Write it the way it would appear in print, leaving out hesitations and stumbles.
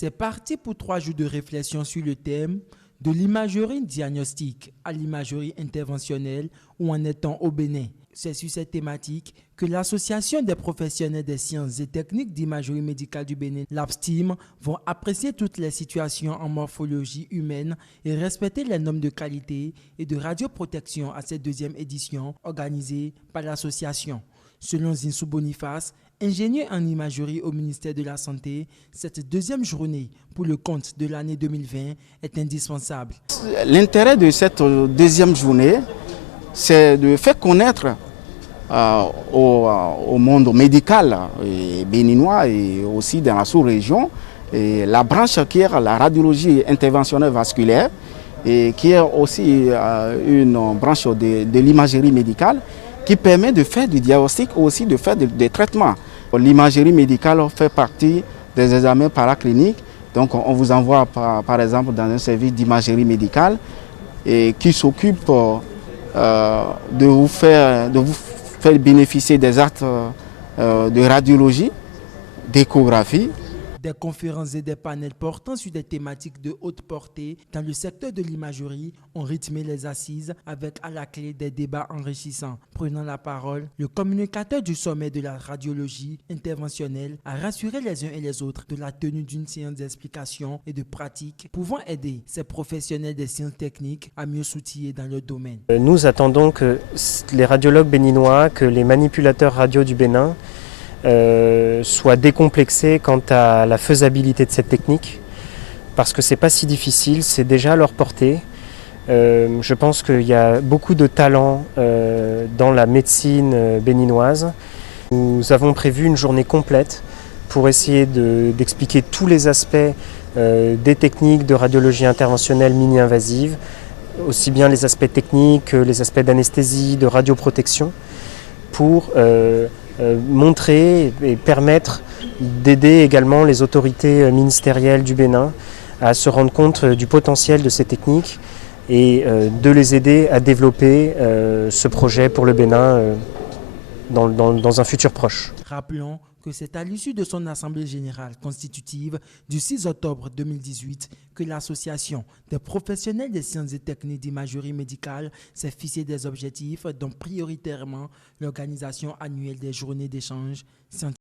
C'est parti pour 3 jours de réflexion sur le thème de l'imagerie diagnostique à l'imagerie interventionnelle, où en est-on au Bénin. C'est sur cette thématique que l'Association des professionnels des sciences et techniques d'imagerie médicale du Bénin, l'APSTIM, vont apprécier toutes les situations en morphologie humaine et respecter les normes de qualité et de radioprotection à cette deuxième édition organisée par l'association. Selon Zinsou Boniface, ingénieur en imagerie au ministère de la Santé, cette deuxième journée pour le compte de l'année 2020 est indispensable. L'intérêt de cette deuxième journée, c'est de faire connaître au monde médical béninois et aussi dans la sous-région la branche qui est la radiologie interventionnelle vasculaire et qui est aussi une branche de l'imagerie médicale qui permet de faire du diagnostic ou aussi de faire des traitements. L'imagerie médicale fait partie des examens paracliniques. Donc on vous envoie par exemple dans un service d'imagerie médicale et qui s'occupe de vous faire bénéficier des actes de radiologie, d'échographie. Des conférences et des panels portant sur des thématiques de haute portée dans le secteur de l'imagerie ont rythmé les assises avec à la clé des débats enrichissants. Prenant la parole, le communicateur du sommet de la radiologie interventionnelle a rassuré les uns et les autres de la tenue d'une séance d'explication et de pratique pouvant aider ces professionnels des sciences techniques à mieux s'outiller dans leur domaine. Nous attendons que les radiologues béninois, que les manipulateurs radio du Bénin soient décomplexés quant à la faisabilité de cette technique, parce que c'est pas si difficile, c'est déjà à leur portée. Je pense qu'il y a beaucoup de talent dans la médecine béninoise. Nous avons prévu une journée complète pour essayer d'expliquer tous les aspects des techniques de radiologie interventionnelle mini-invasive, aussi bien les aspects techniques que les aspects d'anesthésie, de radioprotection, pour montrer et permettre d'aider également les autorités ministérielles du Bénin à se rendre compte du potentiel de ces techniques et de les aider à développer ce projet pour le Bénin dans un futur proche. Rappelons que c'est à l'issue de son assemblée générale constitutive du 6 octobre 2018 que l'association des professionnels des sciences et techniques d'imagerie médicale s'est fixé des objectifs, dont prioritairement l'organisation annuelle des journées d'échange scientifique.